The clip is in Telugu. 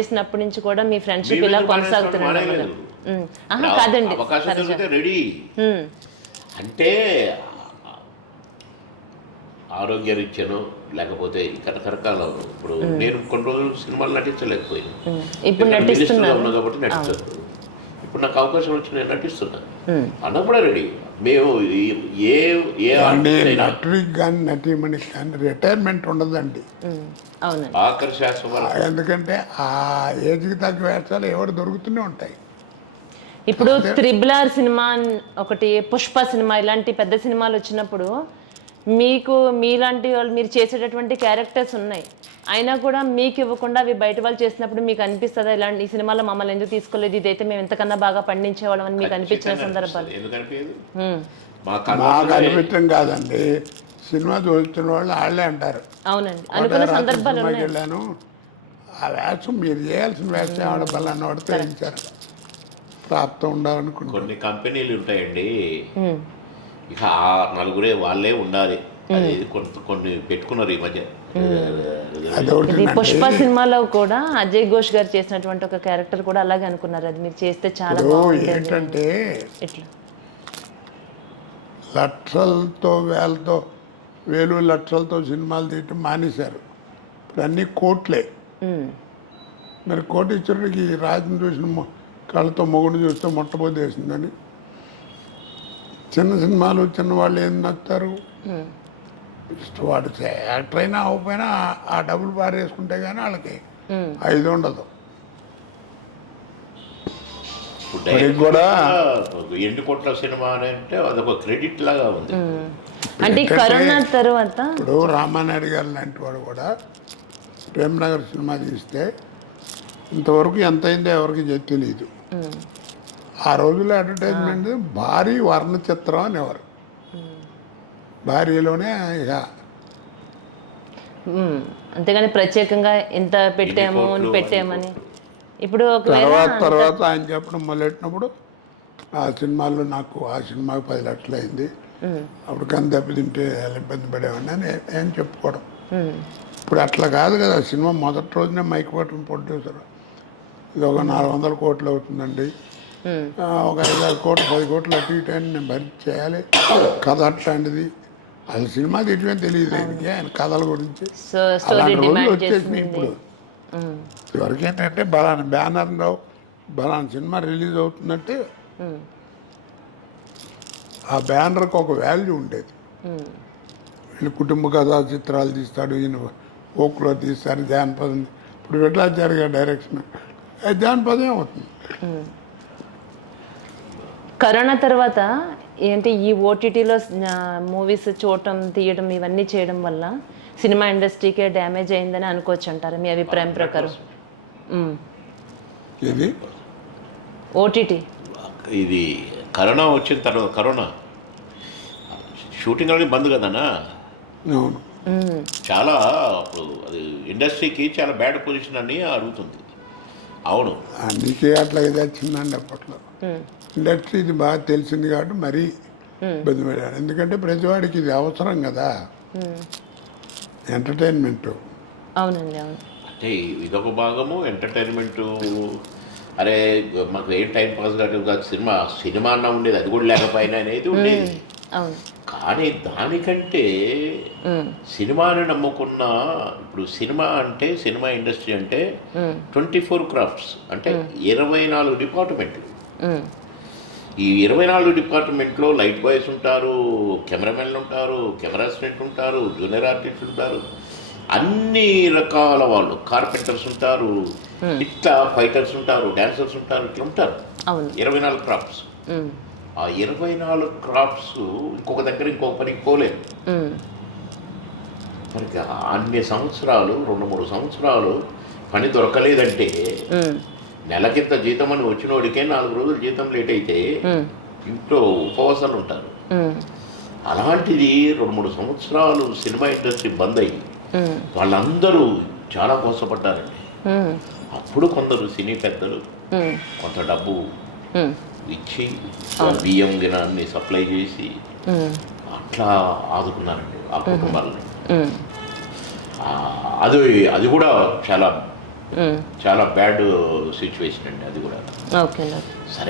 చేసినప్పటి నుంచి కూడా మీ ఫ్రెండ్షిప్ ఇలా కొనసాగుతున్నారు నా కాదండి. రెడీ. అంటే ఆరోగ్యరీత్యను లేకపోతే ఇక రకరకాల ఇప్పుడు నేను కొన్ని రోజులు సినిమాలు నటించలేకపోయాను. ఇప్పుడు ఉన్నా కాబట్టి నటిస్తాను ఇప్పుడు నాకు అవకాశం వచ్చి నేను నటిస్తున్నా. అన్న కూడా రెడీ మేము ఏ ఏ కానీ నటీమణికి కానీ రిటైర్మెంట్ ఉండదండి. ఆఖరి శాస్త్రం ఎందుకంటే ఆ ఏజ్కి తగ్గ వేషాలు ఎవరు దొరుకుతూనే ఉంటాయి. ఇప్పుడు త్రిబుల్ ఆర్ సినిమా ఒకటి పుష్ప సినిమా ఇలాంటి పెద్ద సినిమాలు వచ్చినప్పుడు మీకు మీలాంటి వాళ్ళు మీరు చేసేటటువంటి క్యారెక్టర్స్ ఉన్నాయి. అయినా కూడా మీకు ఇవ్వకుండా అవి బయట వాళ్ళు చేసినప్పుడు మీకు అనిపిస్తుందా ఇలాంటి ఈ సినిమాలో మమ్మల్ని ఎందుకు తీసుకోలేదు? ఇదైతే మేము ఎంతకన్నా బాగా పండించేవాళ్ళం అని మీకు అనిపించిన సందర్భాలు. మాకు అనిపించడం కాదండి. సినిమా చూస్తున్న వాళ్ళు వాళ్ళే అంటారు. అవునండి. అనుకున్న సందర్భాలు వెళ్ళాను. ఆ వేషం మీరు చేయాల్సిన వేషం ఆవిడ బలాన్ని వాడితే వేయించారు ప్రాప్తం ఉండాలనుకుంటున్నాను. కొన్ని కంపెనీలు ఉంటాయండి. ఇక ఆ నలుగురే వాళ్ళే ఉండాలి. అది కొంత కొన్ని పెట్టుకున్నారు ఈ మధ్య. పుష్ప సినిమాలో కూడా అజయ్ ఘోష్ గారు చేసినటువంటి ఒక క్యారెక్టర్ కూడా అలాగే అనుకున్నారు. అది మీరు చేస్తే చాలా ఏంటంటే ఇట్లా లక్షలతో వేలతో వేలు లక్షలతో సినిమాలు తీయటం మానేశారు. ఇప్పుడు అన్నీ కోట్లే. మరి కోటీశ్వరుడికి రాజుని చూసిన కళ్ళతో మొగుడు చూస్తే మొట్టబోది వేసిందని. చిన్న సినిమాలు చిన్న వాళ్ళు ఏం. ఇష్టం వాడు యాక్టర్ అయినా అవ్వకపోయినా ఆ- డబ్బులు పారేసుకుంటే కానీ వాళ్ళకి. ఐదు ఉండదు. ఇప్పుడు కూడా ఎండు కొట్ల సినిమా అని అంటే అదొక క్రెడిట్ లాగా ఉంది. అంటే కరోనా తర్వాత? ఇప్పుడు రామానాయుడు గారు లాంటి వాడు కూడా ప్రేమనగర్ సినిమా తీస్తే ఇంతవరకు ఎంత అయిందో ఎవరికి తెలియదు. ఆ రోజుల్లో అడ్వర్టైజ్మెంట్ భారీ వర్ణ చిత్రం అనేవారు భారీలోనే ఇక. అంతేగాని ప్రత్యేకంగా ఇంత పెట్టాము పెట్టామని. ఇప్పుడు ఒకవేళ తర్వాత తర్వాత ఆయన చెప్పడం మొదలెట్టినప్పుడు ఆ సినిమాలో నాకు ఆ సినిమాకి పది లక్షలు అయింది. అప్పుడు కని దెబ్బతింటే చాలా ఇబ్బంది పడేవాడిని అని ఏం చెప్పుకోవడం. ఇప్పుడు అట్లా కాదు కదా సినిమా మొదటి రోజునే మైక్ పట్టుకుని ప్రొడ్యూసర్. ఇది ఒక నాలుగు వందల కోట్లు అవుతుందండి. ఒక ఐదు ఆరు కోట్లు పది కోట్లు అటు ఇటు అని నేను భర్తీ చేయాలి. కథ అట్లాంటిది. అసలు సినిమా తీయటమే తెలియదు ఆయనకి ఆయన కథల గురించి అలాంటి రోజులు వచ్చేసినాయి ఇప్పుడు. ఉమ్. ఇవరకు ఏంటంటే బలానా బ్యానర్లో బలానా సినిమా రిలీజ్ అవుతుందంటే. ఆ బ్యానర్కి ఒక వాల్యూ ఉండేది. వీళ్ళు కుటుంబ కథా చిత్రాలు తీస్తాడు ఈయన ఓక్లో తీస్తారు జానపదం ఇప్పుడు విఠలాచారి గారి డైరెక్షన్. అది జానపదం అవుతుంది. కరోనా తర్వాత ఏంటి ఈ ఓటీటీలో మూవీస్ చూడటం తీయడం ఇవన్నీ చేయడం వల్ల సినిమా ఇండస్ట్రీకే డ్యామేజ్ అయిందని అనుకోవచ్చు అంటారు మీ అభిప్రాయం ప్రకారం? ఓటీటీ ఇది కరోనా వచ్చిన తర్వాత కరోనా. షూటింగ్ అనేది బంద్ ఉమ్. చాలా అప్పుడు అది ఇండస్ట్రీకి చాలా బ్యాడ్ పొజిషన్ అని అడుగుతుంది. అవును. అందుకే అట్లా ఇది వచ్చిందండి అప్పట్లో. ఇండస్ట్రీ ఇది బాగా తెలిసింది కాబట్టి మరీ ఇబ్బంది పడారు. ఎందుకంటే ప్రతివాడికి ఇది అవసరం కదా. ఎంటర్టైన్మెంట్. అవునండి అవును. అంటే ఇదొక భాగము ఎంటర్టైన్మెంట్ అరే మాకు ఏం టైం పాస్ కాదు కాదు సినిమా సినిమా అన్న ఉండేది అది కూడా లేకపోయినా అనేది ఉండేది. అవును. కానీ దానికంటే. సినిమాని నమ్ముకున్న ఇప్పుడు సినిమా అంటే సినిమా ఇండస్ట్రీ అంటే. ట్వంటీ ఫోర్ క్రాఫ్ట్స్ అంటే ఇరవై నాలుగు డిపార్ట్మెంట్లు. ఈ ఇరవై నాలుగు డిపార్ట్మెంట్లో లైట్ బాయ్స్ ఉంటారు కెమెరామెన్లు ఉంటారు కెమెరా అసిస్టెంట్ ఉంటారు జూనియర్ ఆర్టిస్ట్ ఉంటారు అన్ని రకాల వాళ్ళు కార్పెంటర్స్ ఉంటారు ఇట్లా ఫైటర్స్ ఉంటారు డాన్సర్స్ ఉంటారు ఇట్లా ఉంటారు ఇరవై నాలుగు క్రాఫ్ట్స్. ఆ ఇరవై నాలుగు క్రాఫ్ట్స్ ఇంకొక దగ్గర ఇంకొక పనికి పోలేదు. మనకి అన్ని సంవత్సరాలు రెండు మూడు సంవత్సరాలు పని దొరకలేదంటే ఉమ్. నెలకింత జీతం అని వచ్చినోడికే నాలుగు రోజులు జీతం లేట్ అయితే. ఇంట్లో ఉపవాసాలు ఉంటారు. అలాంటిది రెండు మూడు సంవత్సరాలు సినిమా ఇండస్ట్రీ బంద్ అయ్యి. వాళ్ళందరూ చాలా కోసపడ్డారండి. అప్పుడు కొందరు సినీ పెద్దలు. కొంత డబ్బు. ఇచ్చి బియ్యం గినాన్ని సప్లై చేసి. అట్లా ఆదుకున్నారండి ఆ కుటుంబాలని. అది అది కూడా చాలా చాలా బ్యాడ్ సిచ్యువేషన్ అండి అది కూడా. సరే.